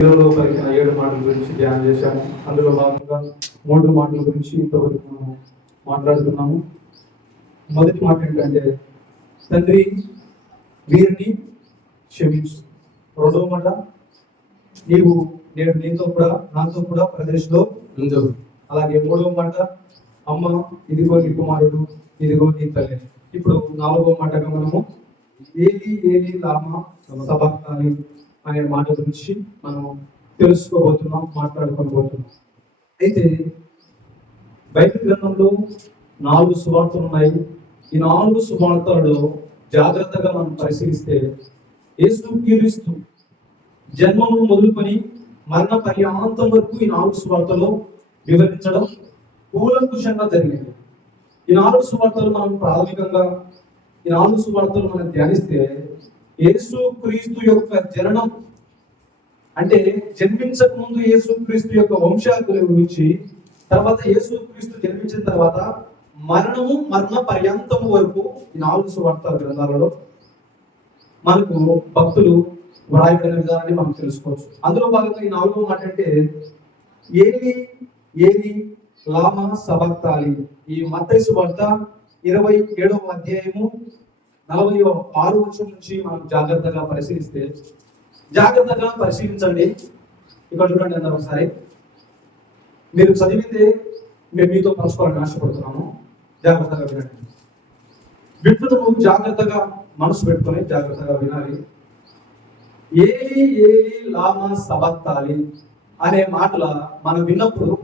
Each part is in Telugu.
తెలుగులో పలికిన ఏడు మాటల గురించి ధ్యానం చేశాము. అందులో భాగంగా మూడు మాటల గురించి ఇంతవరకు మనం మాట్లాడుతున్నాము. మొదటి మాట ఏంటంటే తండ్రి వీరిని క్షమించు. రెండవ మాట నీవు నేను నీతో కూడా నాతో కూడా ప్రదేశ్లో ఉండు. అలాగే మూడవ మాట అమ్మ ఇదిగో నీ కుమారుడు ఇదిగో నీ తల్లి. ఇప్పుడు నాలుగవ మాటగా మనము ఏలి ఏలి లామ కానీ అనే మాట గురించి మనం తెలుసుకోబోతున్నాం మాట్లాడుకోబోతున్నాం. అయితే బైబిల్ గ్రంథంలో నాలుగు సువార్తలు ఉన్నాయి. ఈ నాలుగు సువార్తలలో జాగ్రత్తగా మనం పరిశీలిస్తే యేసు క్రీస్తు జన్మము మొదలుకొని మరణ పర్యాంతం వరకు ఈ నాలుగు సువార్తలు వివరించడం కూలంకుషంగా జరిగింది. ఈ నాలుగు సువార్తలు మనం ప్రాథమికంగా ఈ నాలుగు సువార్తలు మనం ధ్యానిస్తే యేసు క్రీస్తు యొక్క జననం అంటే జన్మించక ముందు యేసు క్రీస్తు యొక్క వంశాల గురించి తర్వాత యేసు క్రీస్తు జన్మించిన తర్వాత మరణము మరణ పర్యంతము వరకు ఈ నాలుగు సువార్త గ్రంథాలలో మనకు భక్తులు వ్రాయబడిన విధానాన్ని మనం తెలుసుకోవచ్చు. అందులో భాగంగా ఈ నాలుగో మాట అంటే ఏలి ఏలి లామ సబక్తాలి ఈ మత్తయి వార్త ఇరవై ఏడవ అధ్యాయము నలభై ఆరు వచ్చిన నుంచి మనం జాగ్రత్తగా పరిశీలిస్తే జాగ్రత్తగా పరిశీలించండి. ఇక్కడ చూడండి అందరూ ఒకసారి. మీరు చదివితే మేము మీతో పరస్పరం ఆశపడుతున్నాము. జాగ్రత్తగా వినండి. వింటున్నప్పుడు జాగ్రత్తగా మనసు పెట్టుకొని జాగ్రత్తగా వినాలి. ఏలి ఏలి లామా సబత్తాలి అనే మాటల మనం విన్నప్పుడు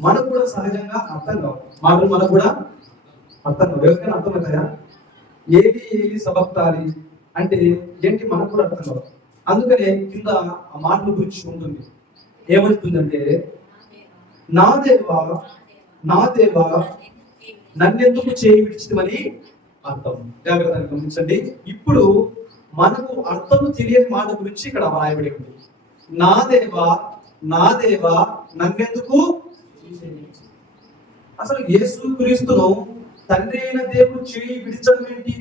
మనకు కూడా సహజంగా అర్థం కావు. మాటలు మనకు కూడా అర్థం కావు. ఎవరికైనా అర్థమవుతాయా? ఏది ఏది సబక్తాలి అంటే ఏంటి మనకు కూడా అర్థం కాదు. అందుకనే కింద ఆ మాటల గురించి ఉంటుంది. ఏమంటుందంటే నా దేవా నా దేవా నన్నెందుకు చేయి విడిచిమని అర్థం. జాగ్రత్తగా గమనించండి. ఇప్పుడు మనకు అర్థం తెలియని మాట గురించి ఇక్కడ రాయబడి ఉంది. నా దేవా నా దేవా నన్నెందుకు? అసలు యేసు క్రీస్తును తండ్రి అయిన దేవుడు చేయి విడిచడం ఏంటి?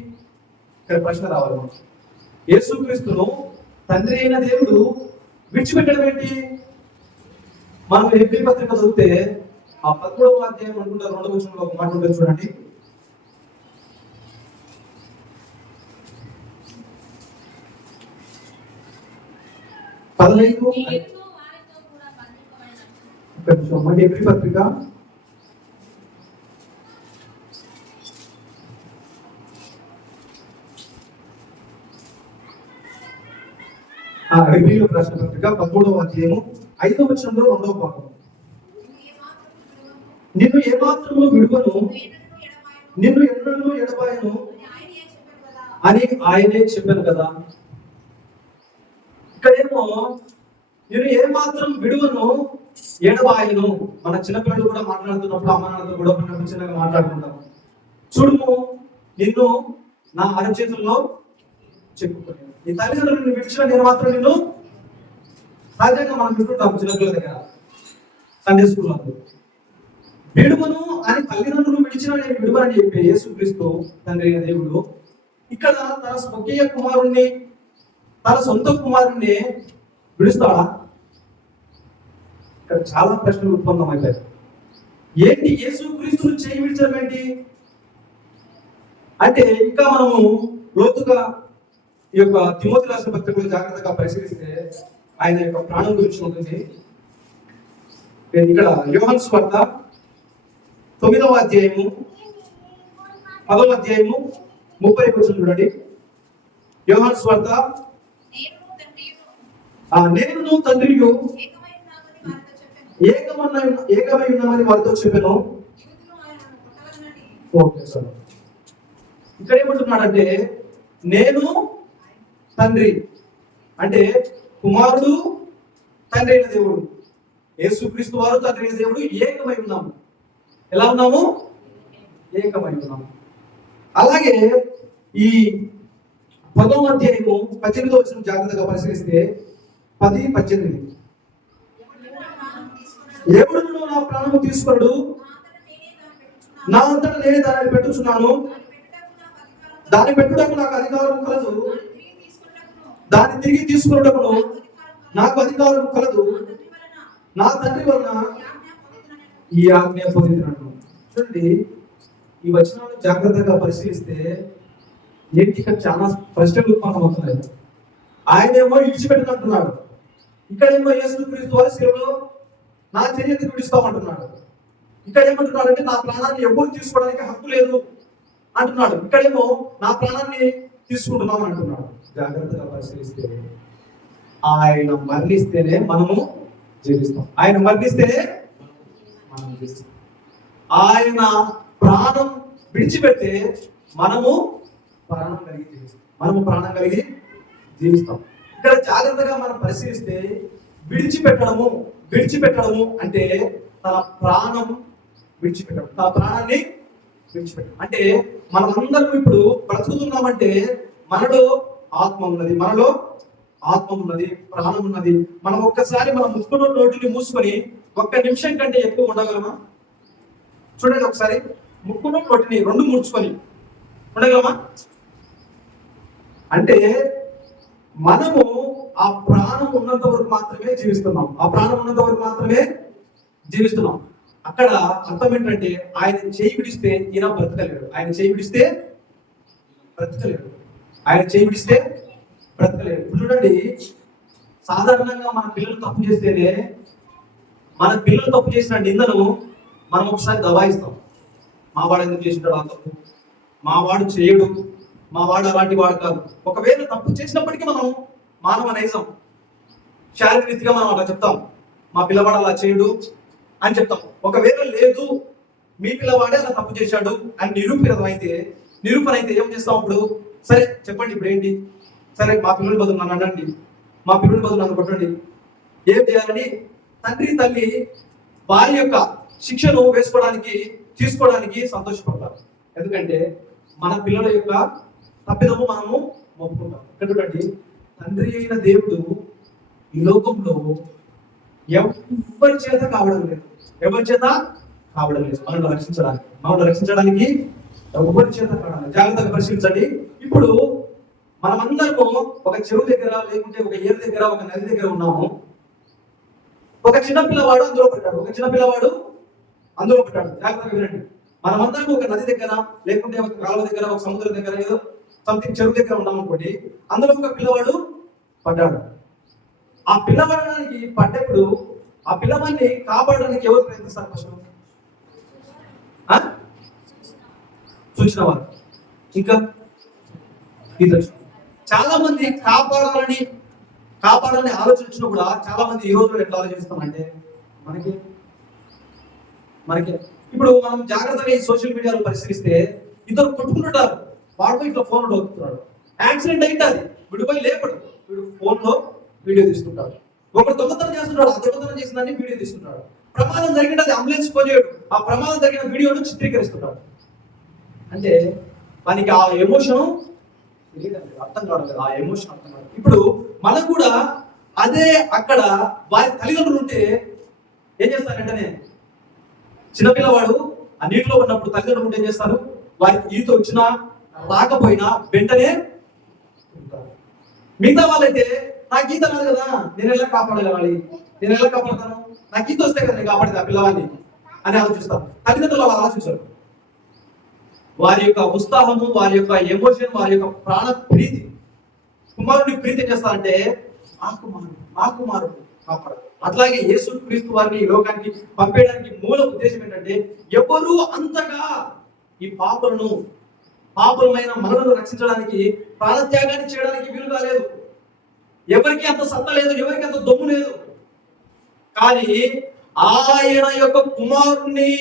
ఇక్కడ ప్రశ్న రావాలి మనకి. యేసు క్రీస్తును తండ్రి అయిన దేవుడు విడిచిపెట్టడం ఏంటి? మనం ఎబ్రి పత్రిక చదివితే ఆ పదమూడవ అధ్యాయం అనుకుంటారు రెండవ వచనంలో ఒక మాట ఉంటుంది చూడండి. పదహైదు ఎబ్రి పత్రిక ఆ ప్రశ్న పత్రిక పదమూడవ అధ్యాయము ఐదవ వచనంలో రెండవ భాగం. నిన్ను ఏమాత్రము విడువను నిన్ను ఎన్నడూ ఎడబాయను అని ఆయనే కదా. చెప్పాను కదా. ఇక్కడేమో నేను ఏ మాత్రం విడువను ఎడబాయను. మన చిన్నపిల్లలు కూడా మాట్లాడుతున్నప్పుడు అమ్మ నాన్నతో కూడా మనం చిన్నగా మాట్లాడుకుంటాం. చూడుము నిన్ను నా అరచేతుల్లో చెప్పుకున్నాను నీ తల్లిదండ్రులు నిన్ను విడిచిన నేను మాత్రం నిన్ను సహజంగా మనం వింటుంటాం చిన్నపిల్లల దగ్గర. సండే స్కూల్ విడుమను అని తల్లిదండ్రులు విడిచిన నేను విడువని చెప్పే యేసుక్రీస్తు తండ్రి దేవుడు ఇక్కడ తన స్వకీయ కుమారుణ్ణి తన సొంత కుమారుణ్ణి విడుస్తాడా? ఇక్కడ చాలా ప్రశ్నలు ఉత్పన్నమవుతాయి ఏంటి యేసుక్రీస్తును చేయి విడిచడం ఏంటి? అంటే ఇంకా మనము లోతుగా ఈ యొక్క తిమోతి రాష్ట్ర పత్రికలు జాగ్రత్తగా పరిశీలిస్తే ఆయన యొక్క ప్రాణం గురించి ఉంటుంది. నేను ఇక్కడ యోహన్ స్వార్త తొమ్మిదవ అధ్యాయము పదవ అధ్యాయము ముప్పై వచ్చిన చూడండి. యోహన్ స్వార్త నేను తండ్రియు ఏకమన్న ఏకమై ఉన్నామని వారితో చెప్పాను. Okay sir. ఇక్కడ ఏమంటున్నాడంటే నేను తండ్రి. అంటే కుమారుడు తండ్రి అయిన దేవుడు. యేసుక్రీస్తు వారు తండ్రి అయిన దేవుడు ఏకమై ఉన్నాము. ఎలా ఉన్నాము? ఏకమై ఉన్నాము. అలాగే ఈ పదో అధ్యాయము పద్దెనిమిదో వచ్చిన జాగ్రత్తగా పరిశీలిస్తే పది పద్దెనిమిది. ఎవడు నా ప్రాణము ఎవడును నా ప్రాణము తీసుకున్నాడు నా అంతటా నేనే దానిని పెట్టుచున్నాను. దాన్ని పెట్టుటకు నాకు అధికారం కలదు. దాన్ని తిరిగి తీసుకున్నప్పుడు నాకు అధికారం కలదు. నా తండ్రి వలన ఈ ఆజ్ఞ పొందినను. చూడండి ఈ వచనాలు జాగ్రత్తగా పరిశీలిస్తే ఏంటి ఇక్కడ చాలా ప్రశ్నలు ఉత్పన్నం అవుతున్నాయి ఆయన ఏమో ఇడిచిపెట్టినట్టున్నాడు. ఇక్కడేమో యేసు క్రీస్తు వారి నా చర్యకు విడిస్తామంటున్నాడు. ఇక్కడ ఏమంటున్నాడు అంటే నా ప్రాణాన్ని ఎవరు తీసుకోవడానికి హక్కు లేదు అంటున్నాడు. ఇక్కడేమో నా ప్రాణాన్ని తీసుకుంటున్నాం అంటున్నాడు. జాగ్రత్తగా పరిశీలిస్తే ఆయన మరణిస్తేనే మనము జీవిస్తాం. ఆయన మరణిస్తేనే మనం జీవిస్తాం. ఆయన ప్రాణం విడిచిపెడితే మనము ప్రాణం కలిగి జీవిస్తాం. మనము ప్రాణం కలిగి జీవిస్తాం. ఇక్కడ జాగ్రత్తగా మనం పరిశీలిస్తే విడిచిపెట్టడము విడిచిపెట్టడము అంటే తన ప్రాణం విడిచిపెట్టడం. తన ప్రాణాన్ని విడిచిపెట్టడం. అంటే మనమందరం ఇప్పుడు బ్రతుకుతున్నామంటే మనలో ఆత్మ ఉన్నది. మనలో ఆత్మ ఉన్నది ప్రాణం ఉన్నది. మనం ఒక్కసారి మన ముక్కును నోటిని మూసుకొని ఒక్క నిమిషం కంటే ఎక్కువ ఉండగలమా? చూడండి ఒకసారి. ముక్కును నోటిని రెండు ముడుచుకొని ఉండగలమా? అంటే మనము ఆ ప్రాణం ఉన్నంత వరకు మాత్రమే జీవిస్తున్నాం. ఆ ప్రాణం ఉన్నంత వరకు మాత్రమే జీవిస్తున్నాం. అక్కడ అర్థం ఏంటంటే ఆయన చేయి విడిస్తే ఈయన బ్రతకలేడు. ఆయన చేయి విడిస్తే బ్రతకలేడు. ఆయన చేయి బ్రతకలేదు ఇప్పుడు చూడండి సాధారణంగా మన పిల్లలు తప్పు చేస్తేనే మన పిల్లలు తప్పు చేసిన నిందను మనం ఒకసారి దబాయిస్తాం. మా వాడు ఎందుకు చేసినాడు ఆ తప్పు? మా వాడు చేయడు. మా వాడు అలాంటి వాడు కాదు. ఒకవేళ తప్పు చేసినప్పటికీ మనం మానవ నైజం శారీరరీతిగా మనం అలా చెప్తాం. మా పిల్లవాడు అలా చేయడు అని చెప్తాం. ఒకవేళ లేదు మీ పిల్లవాడే అలా తప్పు చేశాడు అని నిరూపితం అయితే నిరూపణ అయితే ఏం చేస్తాం అప్పుడు సరే చెప్పండి ఇప్పుడు ఏంటి సరే మా పిల్లల బదులు నన్ను అనండి మా పిల్లల బదులు నన్ను కొట్టండి. ఏం చేయాలని? తండ్రి తల్లి వారి యొక్క శిక్షను వేసుకోవడానికి తీసుకోవడానికి సంతోషపడతారు. ఎందుకంటే మన పిల్లల యొక్క తప్పిదము మనము ఒప్పుకుంటాం. ఎందుకంటే తండ్రి అయిన దేవుడు ఈ లోకంలో ఎవరి చేత కావడం లేదు. ఎవరి చేత? కావడం లేదు. మనల్ని రక్షించడానికి మనల్ని రక్షించడానికి ఎవరి చేత కావడం జాగ్రత్తగా పరిశీలించండి. ఇప్పుడు మనమందరము ఒక చెరువు దగ్గర లేకుంటే ఒక ఏరు దగ్గర ఒక నది దగ్గర ఉన్నాము. ఒక చిన్న పిల్లవాడు అందులో పడ్డాడు ఒక చిన్న పిల్లవాడు అందులో పడ్డాడు జాగ్రత్తగా వినండి. మనమందరం ఒక నది దగ్గర లేకుంటే ఒక కాలువ దగ్గర ఒక సముద్రం దగ్గర ఏదో సంథింగ్ చెరువు దగ్గర ఉన్నాం అనుకోండి అందులో ఒక పిల్లవాడు పడ్డాడు. ఆ పిల్లవాడానికి పడ్డప్పుడు ఆ పిల్లవాడిని కాపాడడానికి ఎవరు ప్రయత్నిస్తారు ఫస్ట్ ఆ? చూసిన వారు ఇంకా ఇద్దరు చాలా మంది కాపాడాలని కాపాడాలని ఆలోచించినా కూడా చాలా మంది ఈ రోజు ఎట్లా ఆలోచిస్తామంటే మనకి మనకి. ఇప్పుడు మనం జాగ్రత్తగా ఈ సోషల్ మీడియాలో పరిశీలిస్తే ఇద్దరు కొట్టుకుంటుంటారు. వాడు ఇట్లా ఫోన్ నొక్కుతున్నాడు. యాక్సిడెంట్ అయితే వీడు పోయి లేపడు. వీడు ఫోన్లో వీడియో తీసుకుంటాడు ఒకడు దొంగతనం చేస్తున్నాడు ఆ దొంగతనం చేసిన వీడియో తీసుకుంటాడు ప్రమాదం జరిగినది అంబులెన్స్ ఫోన్ ఆ ప్రమాదం జరిగిన వీడియోను చిత్రీకరిస్తున్నాడు అంటే మనకి ఆ ఎమోషన్ తెలియదండి అర్థం కావడం లేదు ఆ ఎమోషన్ అర్థం కాదు ఇప్పుడు మనకు కూడా అదే అక్కడ వారి తల్లిదండ్రులు ఉంటే ఏం చేస్తారు వెంటనే చిన్నపిల్లవాడు ఆ నీటిలో ఉన్నప్పుడు తల్లిదండ్రులు ఉంటే ఏం చేస్తారు? వారికి ఈత వచ్చినా రాకపోయినా వెంటనే మిగతా వాళ్ళైతే నాకు ఈత రాదు కదా నేను ఎలా కాపాడగలాలి నేను ఎలా కాపాడతాను? నాకు ఈత వస్తే కదా నేను కాపాడేది ఆ పిల్లవాడిని? అని ఆలోచిస్తారు. తల్లిదండ్రులు అలా ఆలోచించారు. వారి యొక్క ఉత్సాహము వారి యొక్క ఎమోషన్ వారి యొక్క ప్రాణ ప్రీతి. కుమారుని ప్రీతి ఏం చేస్తారంటే ఆ కుమారుడు ఆ కుమారుడు కాపాడు. అట్లాగే యేసు క్రీస్తు వారిని ఈ లోకానికి పంపేయడానికి మూల ఉద్దేశం ఏంటంటే ఎవరు అంతగా ఈ పాపలను పాపలమైన మనలను రక్షించడానికి ప్రాణత్యాగాన్ని చేయడానికి వీలు కాలేదు. ఎవరికి అంత సత్త లేదు ఎవరికి అంత దొమ్ము లేదు. కానీ ఆయన యొక్క కుమారుణ్ణి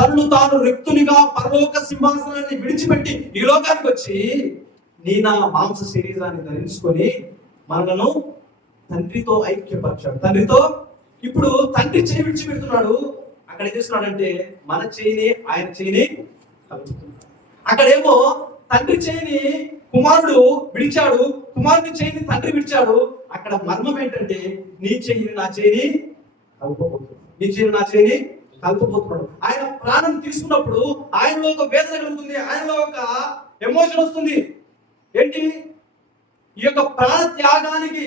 తను తాను రిక్తునిగా పరలోక సింహాసనాన్ని విడిచిపెట్టి ఈ లోకానికి వచ్చి నీ నా మాంస శరీరాన్ని ధరించుకొని మనలను తండ్రితో ఐక్యపరిచాడు. తండ్రితో? ఇప్పుడు తండ్రి చేయి విడిచిపెడుతున్నాడు. అక్కడ ఏం చేస్తున్నాడంటే మన చేయిని ఆయన చేయిని అక్కడేమో తండ్రి చేయిని కుమారుడు విడిచాడు. కుమారుని చేయిని తండ్రి విడిచాడు. అక్కడ మర్మం ఏంటంటే నీ చేయిని నా చేయిని నీ చేయిని నా చేయిని కలుపుకోబోతున్నాడు ఆయన ప్రాణం తీసుకున్నప్పుడు ఆయనలో ఒక వేదన కలుగుతుంది ఆయనలో ఒక ఎమోషన్ వస్తుంది. ఏంటి? ఈ యొక్క ప్రాణ త్యాగానికి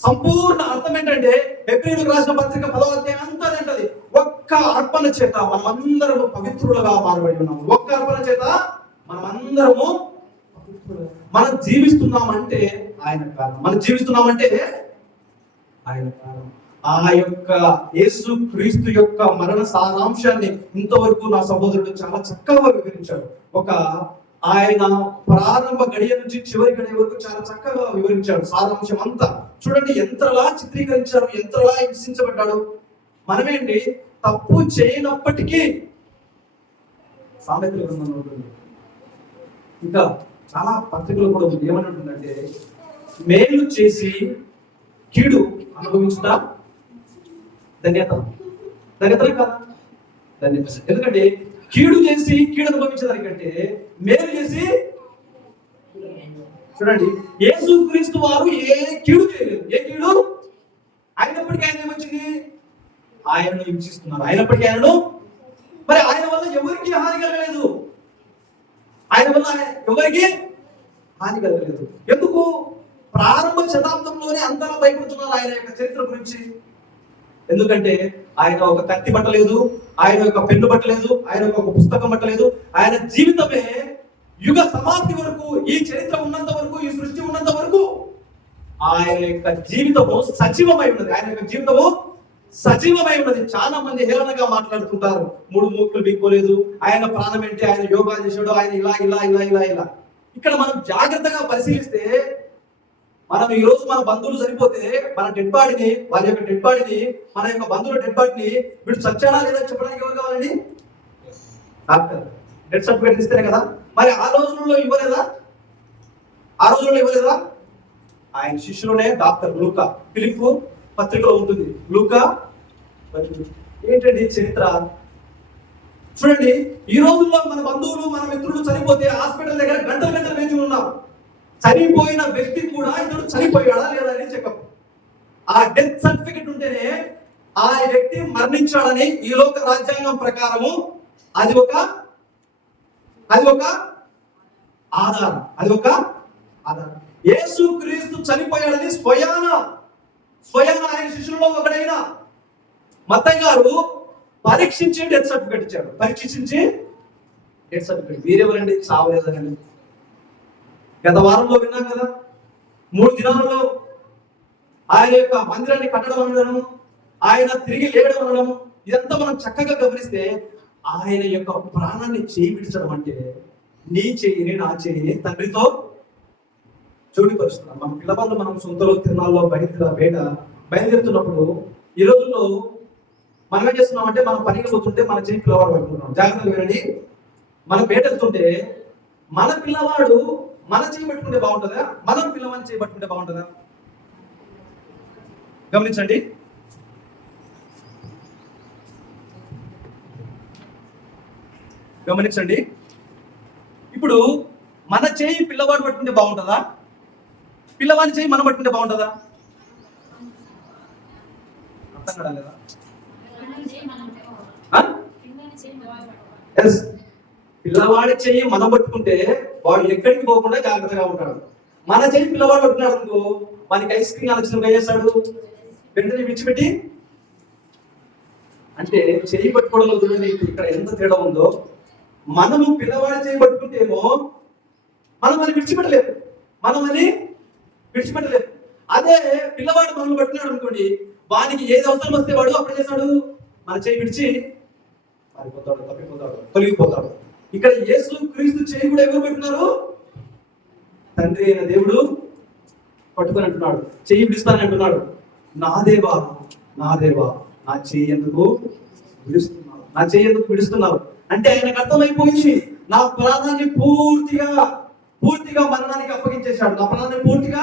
సంపూర్ణ అర్థం ఏంటంటే ఎప్రిల్ రాసిన పత్రిక పదవ అధ్యాయం అంతా ఏంటది? ఒక్క అర్పణ చేత మనమందరము పవిత్రులుగా మారబడి ఉన్నాము. ఒక్క అర్పణ చేత మనమందరము మనం జీవిస్తున్నామంటే ఆయన కారణం మనం జీవిస్తున్నామంటే ఆయన కారణం ఆ యొక్క యేసు క్రీస్తు యొక్క మరణ సారాంశాన్ని ఇంతవరకు నా సహోదరుడు చాలా చక్కగా వివరించాడు. ఒక ఆయన ప్రారంభ గడియ నుంచి చివరి గడియ వరకు చాలా చక్కగా వివరించాడు సారాంశం అంతా. చూడండి ఎంతలా చిత్రీకరించాడు ఎంతలా హింసించబడ్డాడు. మనమేంటి? తప్పు చేయనప్పటికీ సామెతల గ్రంథంలో ఉంటుంది ఇంకా చాలా పత్రికలు కూడా ఉంది. ఏమని ఉంటుందంటే మేలు చేసి కీడు అనుభవించుతా ధన్యత. ధన్యత ధన్యత. ఎందుకంటే కీడు చేసి కీడు అనుభవించేదానికంటే మేలు చేసి చూడండి యేసు క్రీస్తు వారు ఏ కీడు చేయలేదు. ఏ కీడు? అయినప్పటికీ ఆయన ఏమొచ్చింది? ఆయనను హింసిస్తున్నారు. అయినప్పటికీ ఆయనను? మరి ఆయన వల్ల ఎవరికి హాని కలగలేదు? ఆయన వల్ల ఎవరికి హాని కలగలేదు. ఎందుకు? ప్రారంభ శతాబ్దంలోనే అంతలా భయపడుతున్నారు ఆయన యొక్క చరిత్ర గురించి. ఎందుకంటే ఆయన ఒక కత్తి పట్టలేదు ఆయన యొక్క పెన్ను పట్టలేదు ఆయన ఒక పుస్తకం పట్టలేదు ఆయన జీవితమే యుగ సమాప్తి వరకు ఈ చరిత్ర ఉన్నంత వరకు ఈ సృష్టి ఉన్నంత వరకు ఆయన యొక్క జీవితము సజీవమై ఉన్నది. ఆయన యొక్క జీవితము సజీవమై ఉన్నది. చాలా మంది హేళనగా మాట్లాడుతుంటారు. మూడు మూకులు బిక్కోలేదు. ఆయన ప్రాణం ఏంటి? ఆయన యోగా చేసాడు ఆయన ఇలా ఇలా ఇలా ఇలా ఇలా. ఇక్కడ మనం జాగ్రత్తగా పరిశీలిస్తే మనం ఈ రోజు మన బంధువులు చనిపోతే మన డెడ్ బాడీని వారి యొక్క డెడ్ బాడీని మన యొక్క బంధువుల డెడ్ బాడీని వీడు చచ్చాడా లేదా చెప్పడానికి ఎవరు కావాలండి? డాక్టర్. డెడ్ సర్టిఫికేట్ ఇస్తేనే కదా? మరి ఆ రోజుల్లో ఇవ్వలేదా? ఆ రోజుల్లో ఇవ్వలేదా? ఆయన శిష్యులోనే డాక్టర్ లూకా. ఫిలిప్ పత్రికలో ఉంటుంది. లూకా ఏంటండి చరిత్ర? చూడండి ఈ రోజుల్లో మన బంధువులు మన మిత్రులు చనిపోతే హాస్పిటల్ దగ్గర గంటలు గంటలు వేచి ఉన్నారు. చనిపోయిన వ్యక్తి కూడా ఇతడు చనిపోయాడా లేదా అని చెకప్ ఆ డెత్ సర్టిఫికెట్ ఉంటేనే ఆ వ్యక్తి మరణించాడని ఈ లోక రాజ్యాంగం ప్రకారము అది ఒక అది ఒక ఆధారం. అది ఒక ఆధారం. యేసు క్రీస్తు చనిపోయాడని స్వయాన స్వయాన ఆయన శిష్యులలో ఒకడైన మత్తయ్య గారు పరీక్షించి డెత్ సర్టిఫికెట్ ఇచ్చాడు. పరీక్షించి డెత్ సర్టిఫికెట్ మీరెవరండి? చావలేదనండి. గత వారంలో విన్నాం కదా? మూడు దినాలలో ఆయన యొక్క మందిరాన్ని కట్టడం అనడము ఆయన తిరిగి లేయడం అనడము ఇదంతా మనం చక్కగా గమనిస్తే ఆయన యొక్క ప్రాణాన్ని చేయి విడిచడం అంటే నీ చేయిని నా చేయిని తండ్రితో జోడిపరుస్తున్నాం. మన పిల్లవాళ్ళు మనం సొంతలో తిరునాళ్ళలో బయట బయట బయలుదేరుతున్నప్పుడు ఈ రోజుల్లో మనం ఏం చేస్తున్నామంటే మనం పనికి పోతుంటే మన చేయి పిల్లవాడు పట్టుకుంటున్నాం జాగ్రత్తగా వినండి. మనం బయట వెళ్తుంటే మన పిల్లవాడు మన చేయి పట్టుకుంటే బాగుంటుందా? మనం పిల్లవాడిని చేయి పట్టుకుంటే బాగుంటుందా? గమనించండి. గమనించండి. ఇప్పుడు మన చేయి పిల్లవాడు పట్టుకుంటే బాగుంటుందా? పిల్లవాడి చేయి మనం పట్టుకుంటే బాగుంటుందా? అర్థం కాలేదా. పిల్లవాడి చెయ్యి మనం పట్టుకుంటే వాడు ఎక్కడికి పోకుండా జాగ్రత్తగా ఉంటాడు. మన చేతి పిల్లవాడు పెట్టినాడు అనుకో వానికి ఐస్ క్రీమ్ ఆలోచన ఏం చేస్తాడు. వెంటనే విడిచిపెట్టి. అంటే చెయ్యి పట్టుకోవడంలో చూడండి ఇక్కడ ఎంత తేడా ఉందో మనము పిల్లవాడి చేయి పట్టుకుంటేమో మనం అని విడిచిపెట్టలేము మనం అని విడిచిపెట్టలేము అదే పిల్లవాడు మనల్ని పట్టుకున్నాడు అనుకోండి వానికి ఏది అవసరం వస్తే వాడు అప్పుడు చేస్తాడు. మన చేయి విడిచి పారిపోతాడు తప్పిపోతాడు తొలగిపోతాడు. ఇక్కడ యేసు క్రీస్తు చేయి కూడా ఎవరు పెట్టున్నారు తండ్రి అయిన దేవుడు పట్టుకొని అంటున్నాడు. చెయ్యి విడుస్తానని అంటున్నాడు. నా దేవా నా దేవా నా చెయ్యి ఎందుకు విడుస్తున్నావు నా చెయ్యి ఎందుకు విడుస్తున్నావు అంటే ఆయనకు అర్థమైపోయింది. నా ప్రాణాన్ని పూర్తిగా పూర్తిగా మరణానికి అప్పగించేశాడు. నా ప్రాణాన్ని పూర్తిగా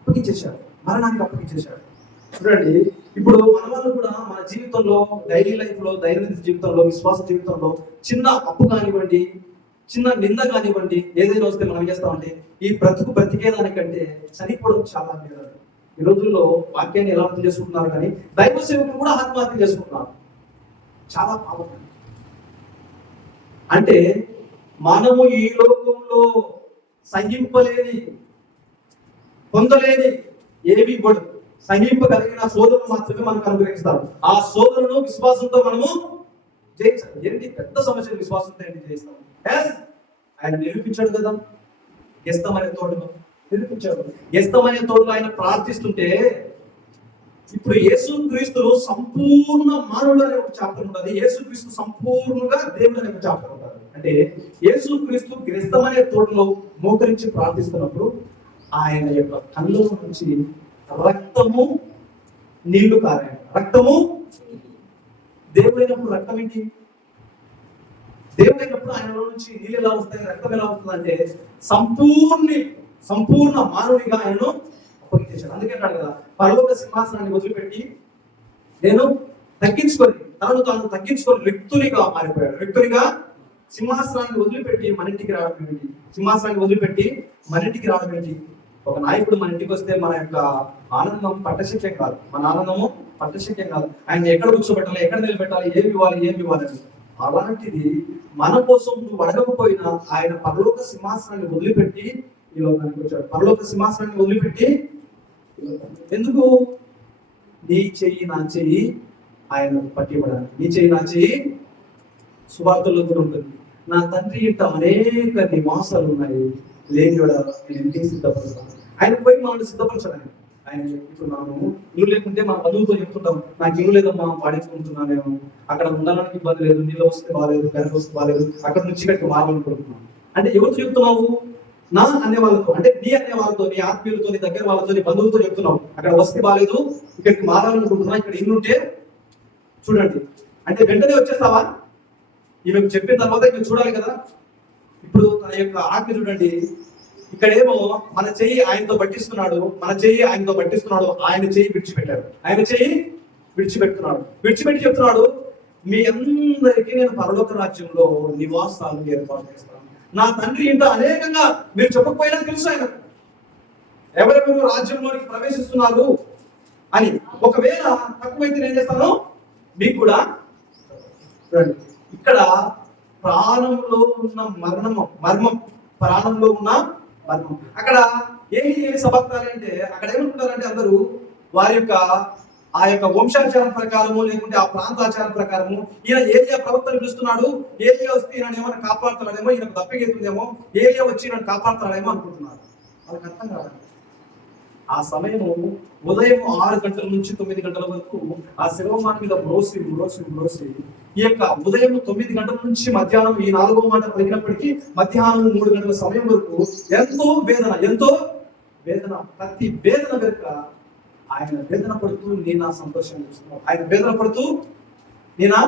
అప్పగించేశాడు. మరణానికి అప్పగించేశాడు. చూడండి ఇప్పుడు మనం జీవితంలో డైలీ లైఫ్లో దైనందిన జీవితంలో విశ్వాస జీవితంలో చిన్న అప్పు కానివ్వండి చిన్న నింద కానివ్వండి ఏదైనా వస్తే మనం చేస్తామంటే ఈ బ్రతుకు బ్రతికేదానికంటే చనిపోవడం చాలా మేలు ఈ రోజుల్లో వాక్యాన్ని ఎలా అర్థం చేసుకుంటున్నారు కానీ దైవ సేవకులు కూడా ఆత్మహత్య చేసుకుంటున్నారు. చాలా పాపం. అంటే మనము ఈ లోకంలో సహింపలేని పొందలేని ఏమి ఇవ్వడు సహింపగలిగిన శోధనను మాత్రమే మనకు అనుగ్రహిస్తారు. ఆ శోధనను విశ్వాసంతో మనము జయించాలి. ఏంటి? పెద్ద సమస్యలు విశ్వాసంతో ఏంటి జయిస్తాం? ఆయన నిరూపించాడు కదా. గెస్తమనే తోటలో నిరూపించాడు. గెస్తమనే తోటలో ఆయన ప్రార్థిస్తుంటే ఇప్పుడు యేసు క్రీస్తులో సంపూర్ణ మానవుడు అనే ఒక చాప్టర్ ఉంటుంది యేసు క్రీస్తు సంపూర్ణంగా దేవుడు అనే ఒక చాప్టర్ ఉంటుంది అంటే యేసు క్రీస్తు గ్రస్తమనే తోటలో మోకరించి ప్రార్థిస్తున్నప్పుడు ఆయన యొక్క కళ్ళ నుంచి రక్తము నీళ్ళు కారాయి రక్తము దేవుడైనప్పుడు రక్తం ఏంటి? దేవుడైనప్పుడు ఆయనలో నుంచి నీళ్ళు ఎలా వస్తాయి? రక్తం ఎలా వస్తుంది అంటే సంపూర్ణ సంపూర్ణ మానవునిగా ఆయనను అప్పగించేశాడు. అందుకే అంటాడు కదా పరలోక సింహాసనాన్ని వదిలిపెట్టి నేను తగ్గించుకొని తనను తాను తగ్గించుకొని వ్యక్తునిగా మారిపోయాడు. వ్యక్తునిగా సింహాసనాన్ని వదిలిపెట్టి మన ఇంటికి రావడం ఏంటి? సింహాసనాన్ని వదిలిపెట్టి మన ఇంటికి రావడం ఏంటి? ఒక నాయకుడు మన ఇంటికి వస్తే మన యొక్క ఆనందం పట్టశక్యం కాదు. మన ఆనందము పట్టశక్యం కాదు. ఆయన ఎక్కడ కూర్చోబెట్టాలి ఎక్కడ నిలబెట్టాలి ఏమి ఇవ్వాలి ఏమి ఇవ్వాలని అలాంటిది మన కోసం నువ్వు అడగకపోయినా ఆయన పరలోక సింహాసనాన్ని వదిలిపెట్టి ఈ లోకానికి వచ్చాడు. పరలోక సింహాసనాన్ని వదిలిపెట్టి ఎందుకు? నీ చెయ్యి నా చెయ్యి ఆయన పట్టివ్వడానికి. నీ చెయ్యి నా చెయ్యి సువార్తల్లో కూడా ఉంటుంది. నా తండ్రి ఇంట అనేక నివాసాలు ఉన్నాయి. లేని వాడ నేను సిద్ధపరుస్తాను ఆయన పోయి మనల్ని సిద్ధపరచడానికి. ఆయన చెప్తున్నాను మనము లేకుంటే మా బంధువులతో చెప్తుంటాం నాకు ఏం లేదమ్మా పాడించుకుంటున్నాను నేను అక్కడ ఉండడానికి ఇబ్బంది లేదు నీళ్ళు వస్తే బాగాలేదు కరెంట్ వస్తే బాగాలేదు అక్కడ నుంచి ఇక్కడికి మారాలనుకుంటున్నాను అంటే ఎవరు చెప్తున్నావు? నా అనే వాళ్ళతో అంటే నీ అనే వాళ్ళతో నీ ఆత్మీయులతో నీ దగ్గర వాళ్ళతో నీ బంధువులతో చెప్తున్నావు. అక్కడ వస్తే బాగాలేదు ఇక్కడికి మారాలనుకుంటున్నా ఇక్కడ ఇల్లు చూడండి. అంటే వెంటనే వచ్చేస్తావా? ఈమెకు చెప్పిన తర్వాత ఇక్కడ చూడాలి కదా. ఇప్పుడు తన యొక్క ఆజ్ఞ చూడండి. ఇక్కడేమో మన చెయ్యి ఆయనతో పట్టిస్తున్నాడు మన చెయ్యి ఆయనతో పట్టిస్తున్నాడు ఆయన చెయ్యి విడిచిపెట్టాడు. ఆయన చెయ్యి విడిచిపెడుతున్నాడు విడిచిపెట్టి చెప్తున్నాడు మీ అందరికీ నేను పరలోక రాజ్యంలో నివాసాలు ఏర్పాటు చేస్తాను. నా తండ్రి ఇంట అనేకంగా మీరు చెప్పకపోయినా తెలుసు ఆయన. ఎవరెవరు రాజ్యంలోనికి ప్రవేశిస్తున్నారు? అని ఒకవేళ తక్కువైతే నేను చేస్తాను? మీకు కూడా ఇక్కడ ప్రాణంలో ఉన్న మరణము మర్మం ప్రాణంలో ఉన్న మర్మం. అక్కడ ఏమి ఏమి సభక్తాలు అక్కడ ఏమనుకుంటారంటే అందరూ వారి యొక్క ఆ యొక్క వంశాచారం ప్రకారము లేకుంటే ఆ ప్రాంతాచారం ప్రకారము ఈయన ఏరియా ప్రవక్తను పిలుస్తున్నాడు ఏరియా వస్తే ఈయన ఏమైనా కాపాడుతున్నాడేమో ఈయనకు దప్పిగేతుందేమో ఏరియా వచ్చి ఈయన కాపాడుతున్నాడేమో అనుకుంటున్నారు. వాళ్ళకి అర్థం కాదు ఆ సమయము ఉదయం ఆరు గంటల నుంచి తొమ్మిది గంటల వరకు ఆ శివమాన మీద మ్రోసి మ్రోసి మ్రోసి. ఈ యొక్క ఉదయం తొమ్మిది గంటల నుంచి మధ్యాహ్నం ఈ నాలుగో మాట పలికినప్పటికీ మధ్యాహ్నం మూడు గంటల సమయం వరకు ఎంతో వేదన ఎంతో వేదన. ప్రతి వేదన వెనుక ఆయన వేదన పడుతూ నేను ఆ సంతోషం చూస్తున్నాను ఆయన వేదన పడుతూ నేనా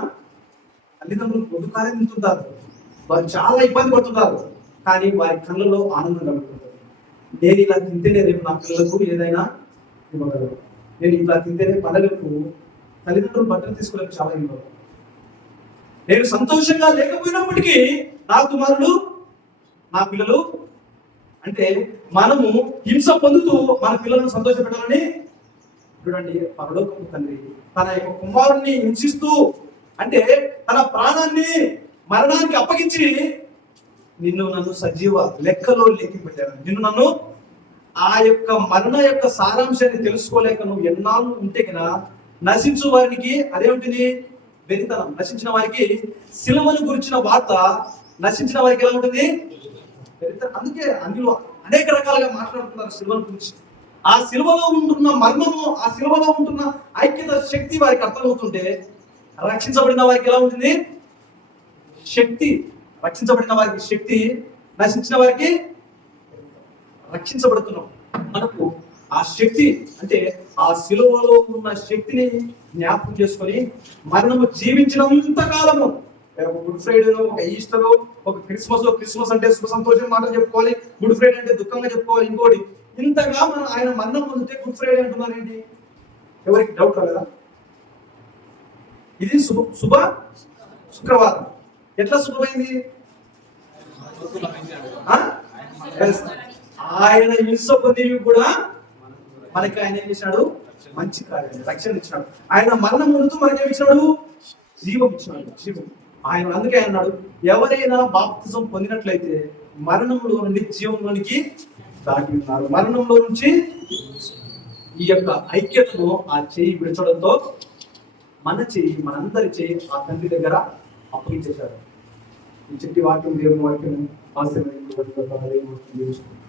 తల్లిదండ్రులు పొద్దుకాలే తింటుంటారు వారు చాలా ఇబ్బంది పడుతుంటారు. కానీ వారి కళ్ళలో ఆనందం కలుగుతుంది. నేను ఇలా తింటేనే రేపు నా పిల్లలకు ఏదైనా ఇవ్వగలరు నేను ఇట్లా తింటేనే పండగలకు తల్లిదండ్రులు బట్టలు తీసుకోవడానికి చాలా ఇవ్వరు నేను సంతోషంగా లేకపోయినప్పటికీ నా కుమారుడు నా పిల్లలు అంటే మనము హింస పొందుతూ మన పిల్లలను సంతోషపెట్టాలని చూడండి పరలోకపు తండ్రి తన యొక్క కుమారుణ్ణి హింసిస్తూ అంటే తన ప్రాణాన్ని మరణానికి అప్పగించి నిన్ను నన్ను సజీవ లెక్కలో లెక్కిపెట్టాను నిన్ను నన్ను ఆ యొక్క మరణ యొక్క సారాంశాన్ని తెలుసుకోలేక నువ్వు ఎన్నాళ్ళు ఉంటే కదా నశించు వారికి అదేమిటిది? వెరితనం. నశించిన వారికి శిలవను గురించిన వార్త. నశించిన వారికి ఎలా ఉంటుంది? అందుకే అందులో అనేక రకాలుగా మాట్లాడుతున్నారు శిలువను గురించి. ఆ శిలువలో ఉంటున్న మర్మము ఆ శిలువలో ఉంటున్న ఐక్యత శక్తి వారికి అర్థమవుతుంటే రక్షించబడిన వారికి ఎలా ఉంటుంది? శక్తి. రక్షించబడిన వారికి శక్తి నశించిన వారికి రక్షించబడుతున్నాం. మనకు ఆ శక్తి అంటే ఆ శిలువలో ఉన్న శక్తిని జ్ఞాపకం చేసుకొని మరణము జీవించినంత కాలము. ఒక గుడ్ ఫ్రైడే ఒక ఈస్టర్ ఒక క్రిస్మస్ క్రిస్మస్ అంటే సుఖ సంతోషం మాటలు చెప్పుకోవాలి. గుడ్ ఫ్రైడే అంటే దుఃఖంగా చెప్పుకోవాలి. ఇంకోటి ఇంతగా మనం ఆయన మరణం పొందితే గుడ్ ఫ్రైడే అంటున్నారు ఏంటి? ఎవరికి డౌట్ రాలేదా? ఇది శుభ శుభ శుక్రవారం. ఎట్లా శుభమైంది ఆయన హింస కూడా మనకి ఆయన ఏం చేశాడు? మంచి కార్యం రక్షణ ఇచ్చాడు. ఆయన మరణం ముందు మనకి ఏమి ఇచ్చాడు? జీవం ఇచ్చాడు జీవం. ఆయన అందుకే అన్నాడు ఎవరైనా బాప్తిజం పొందినట్లయితే మరణంలో నుండి జీవంలోనికి దాటి ఉన్నారు. మరణంలో నుంచి ఈ యొక్క ఐక్యతను ఆ చేయి విడచడంతో మన చేయి మనందరి చెయ్యి ఆ తండ్రి దగ్గర అప్పగించేశారు ఈ చిట్టి వాక్యం దేవుని వాక్యం ఆశీర్వదించబడిన